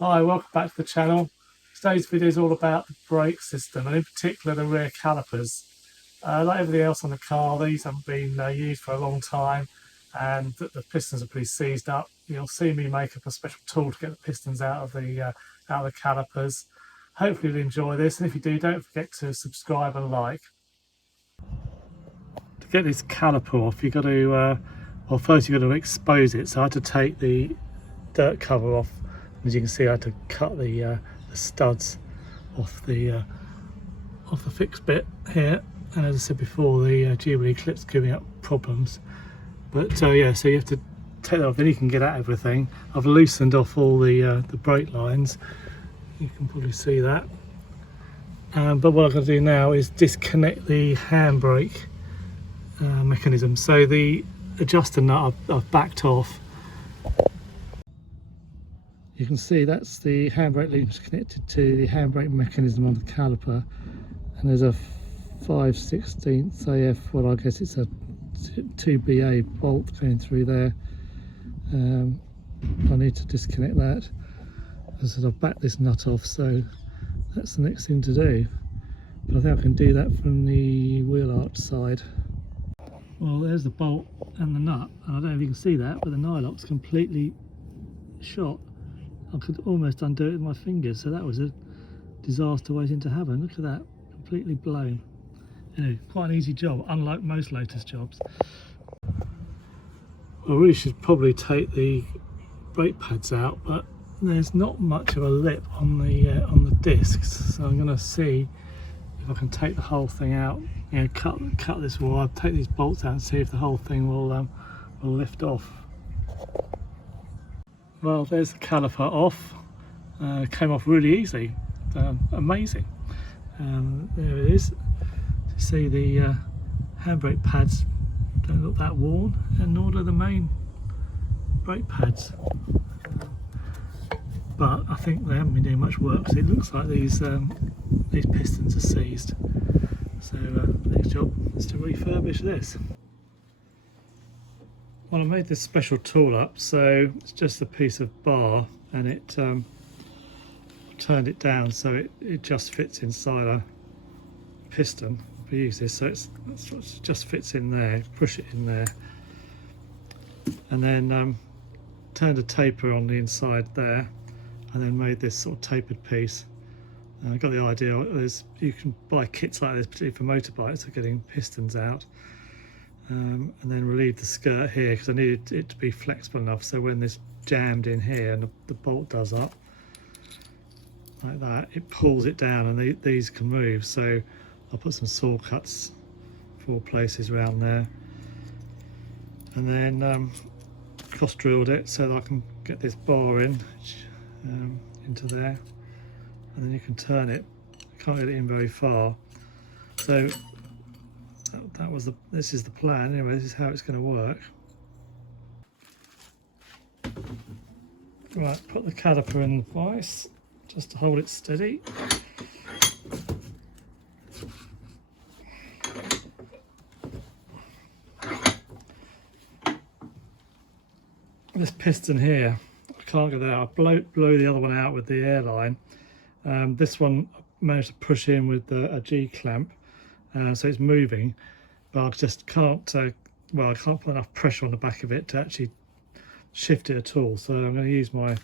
Hi, welcome back to the channel. Today's video is all about the brake system and in particular the rear calipers. Like everything else on the car, these haven't been used for a long time and the pistons are pretty seized up. You'll see me make up a special tool to get the pistons out of the calipers. Hopefully you'll enjoy this, and if you do, don't forget to subscribe and like. To get this caliper off, you've got to, well, first you've got to expose it. So I had to take the dirt cover off. As you can see, I had to cut the studs off the fixed bit here, and as I said before, the Jubilee clip's giving up problems. But yeah, so you have to take that off, then you can get at everything. I've loosened off all the brake lines. You can probably see that. But what I'm going to do now is disconnect the handbrake mechanism. So the adjuster nut I've backed off. You can see that's the handbrake link connected to the handbrake mechanism on the caliper, and there's a 5/16 AF, well I guess it's a 2BA bolt going through there. I need to disconnect that. As I said, I've backed this nut off, so that's the next thing to do. But I think I can do that from the wheel arch side. Well, there's the bolt and the nut, and I don't know if you can see that, but the nylock's completely shot. I could almost undo it with my fingers, so that was a disaster waiting to happen. Look at that, completely blown. Anyway, quite an easy job, unlike most Lotus jobs. I really should probably take the brake pads out, but there's not much of a lip on the discs, so I'm going to see if I can take the whole thing out. You know, cut this wire, take these bolts out, and see if the whole thing will lift off. Well, there's the caliper off. Came off really easily. Amazing. There it is. You see the handbrake pads don't look that worn, and nor do the main brake pads. But I think they haven't been doing much work, because it looks like these pistons are seized. So next job is to refurbish this. Well, I made this special tool up, so it's just a piece of bar, and it turned it down so it just fits inside a piston. We use this, so it just fits in there. Push it in there, and then turned a taper on the inside there, and then made this sort of tapered piece. And I got the idea. You can buy kits like this, particularly for motorbikes, for getting pistons out. And then relieve the skirt here, because I needed it to be flexible enough so when this jammed in here and the bolt does up like that, it pulls it down, and these can move. So I'll put some saw cuts 4 places around there, and then cross drilled it so that I can get this bar in into there, and then you can turn it. Can't get it in very far, so this is the plan. Anyway, this is how it's going to work. Right, put the caliper in the vise just to hold it steady. This piston here, I can't get that out. I blow the other one out with the airline. This one I managed to push in with a G clamp, so it's moving, but I just can't. Well, I can't put enough pressure on the back of it to actually shift it at all. So I'm going to use my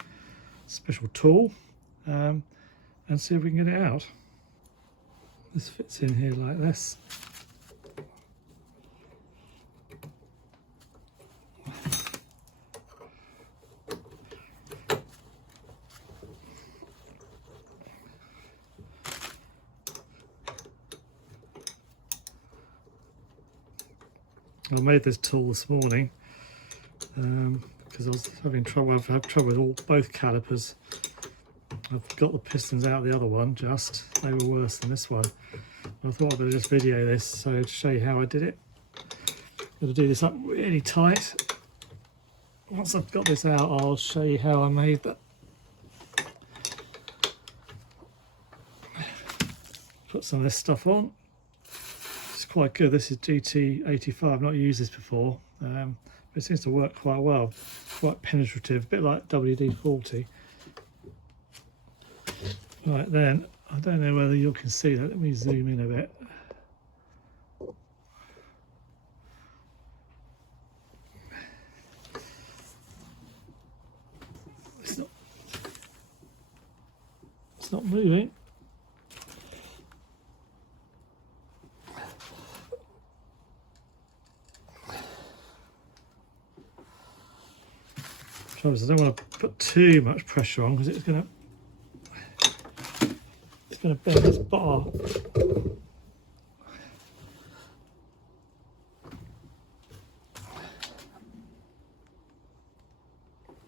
special tool and see if we can get it out. This fits in here like this. I made this tool this morning because I was having trouble. I've had trouble with both calipers. I've got the pistons out of the other one, they were worse than this one. I thought I'd better just video this so to show you how I did it. I'm going to do this up really tight. Once I've got this out, I'll show you how I made that. Put some of this stuff on. It's quite good. This is GT85. I've not used this before, but it seems to work quite well. Quite penetrative, a bit like WD-40. Right then, I don't know whether you can see that. Let me zoom in a bit. It's not moving. Trouble is, I don't want to put too much pressure on because it's going to bend this bar.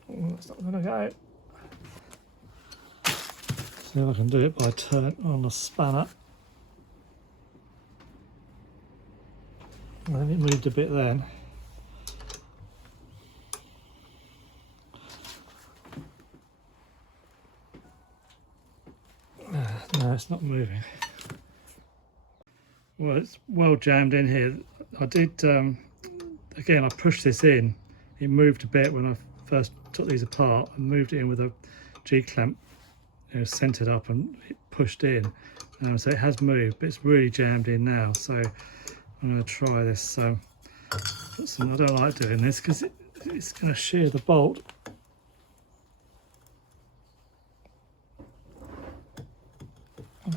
Oh, that's not going to go. See if I can do it by turn on the spanner. I think it moved a bit then. No, it's not moving. Well, it's well jammed in here. I did, again, I pushed this in. It moved a bit when I first took these apart and moved it in with a G-clamp, you know, centered up, and it pushed in. So it has moved, but it's really jammed in now. So I'm going to try this. I don't like doing this because it's going to shear the bolt.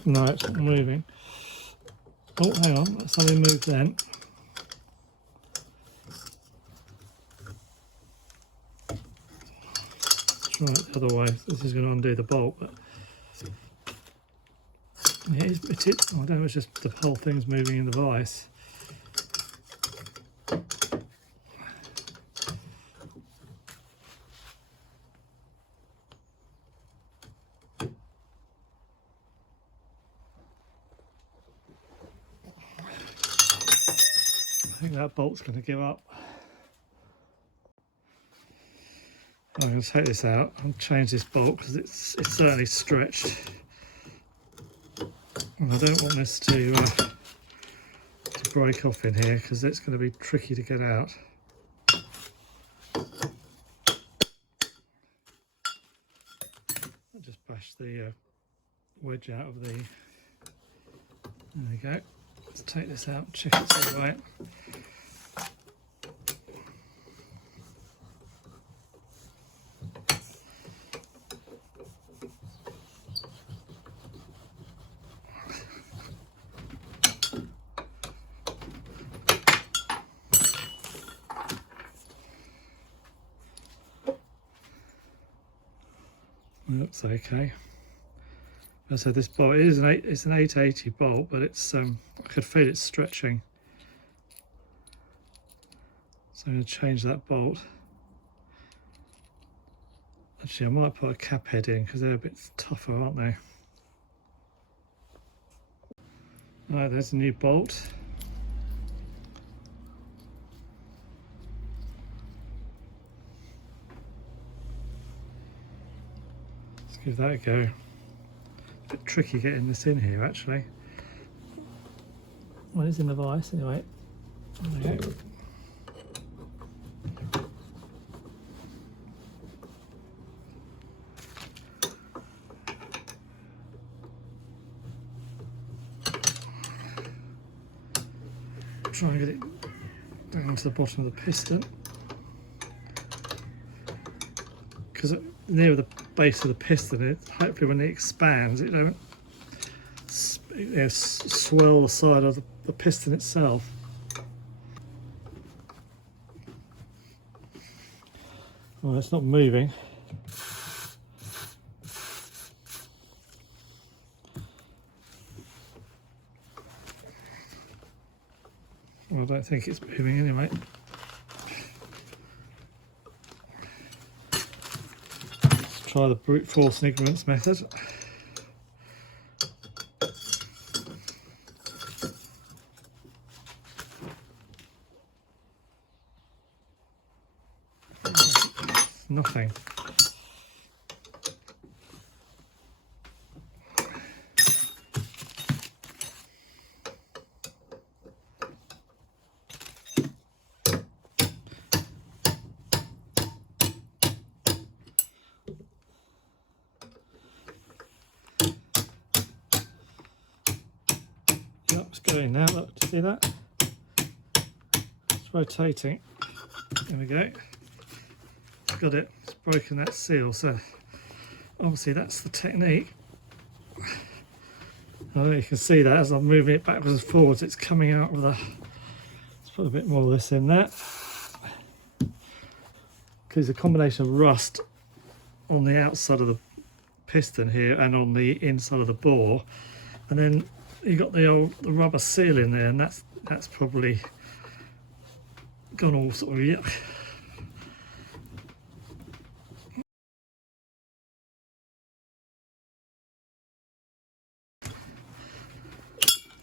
No, it's not moving. Oh, hang on, let's have it move then. Let's try it the other way. This is going to undo the bolt, but yeah, I don't know, it's just the whole thing's moving in the vise. I think that bolt's going to give up. I'm going to take this out and change this bolt because it's certainly stretched, and I don't want this to break off in here because it's going to be tricky to get out. I'll just bash the wedge out of the. There we go. Let's take this out, check it's all right. Looks okay. So this bolt it's an 880 bolt, but it's I could feel it stretching. So I'm going to change that bolt. Actually, I might put a cap head in because they're a bit tougher, aren't they? Right, there's a new bolt. Let's give that a go. A bit tricky getting this in here, actually. Well, it's in the vise anyway. There we go. Try and get it down to the bottom of the piston, because near the base of the piston, hopefully when it expands, it don't swell the side of the piston itself. Well, it's not moving. Well, I don't think it's moving anyway. Let's try the brute force and ignorance method. Nothing. doing now. Look, do you see that? It's rotating. There we go. Got it. It's broken that seal. So obviously that's the technique. I don't know if you can see that as I'm moving it backwards and forwards, it's coming out of the. Let's put a bit more of this in there. Because it's a combination of rust on the outside of the piston here and on the inside of the bore, and then you got the rubber seal in there, and that's probably gone all sort of yuck.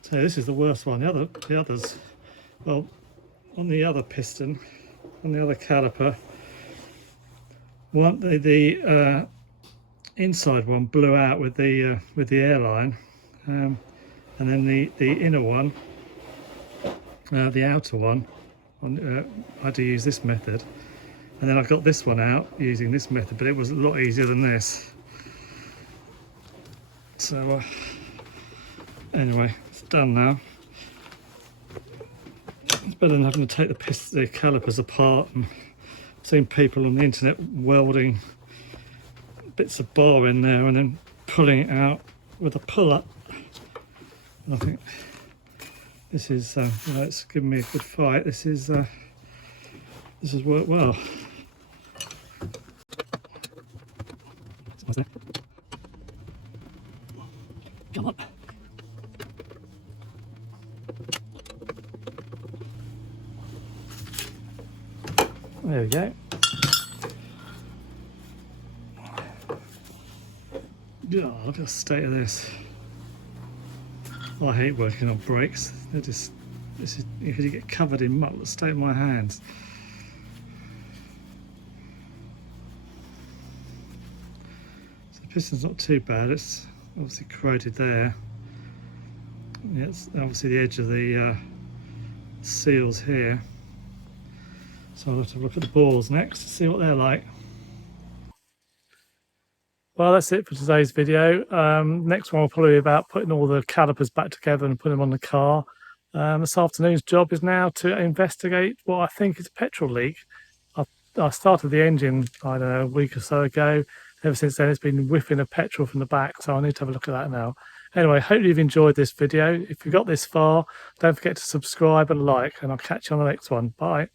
So this is the worst one. The others, well, on the other piston, on the other caliper, the inside one blew out with the airline, and then the inner one, the outer one, I had to use this method, and then I got this one out using this method, but it was a lot easier than this. So anyway, it's done now. It's better than having to take the calipers apart. And I've seen people on the internet welding bits of bar in there and then pulling it out with a puller. And I think this is it's given me a good fight. This has worked well. Come on. There we go. Oh, look at the state of this. I hate working on brakes. They're just, this is because you get covered in muck. The state of my hands. So the piston's not too bad. It's obviously corroded there. Yeah, it's obviously the edge of the seals here. So I'll have to look at the bores next to see what they're like. Well, that's it for today's video. Next one will probably be about putting all the calipers back together and putting them on the car. This afternoon's job is now to investigate what I think is a petrol leak. I started the engine, I don't know, a week or so ago. Ever since then, it's been whiffing of petrol from the back, so I need to have a look at that now. Anyway, hope you've enjoyed this video. If you got this far, don't forget to subscribe and like, and I'll catch you on the next one. Bye.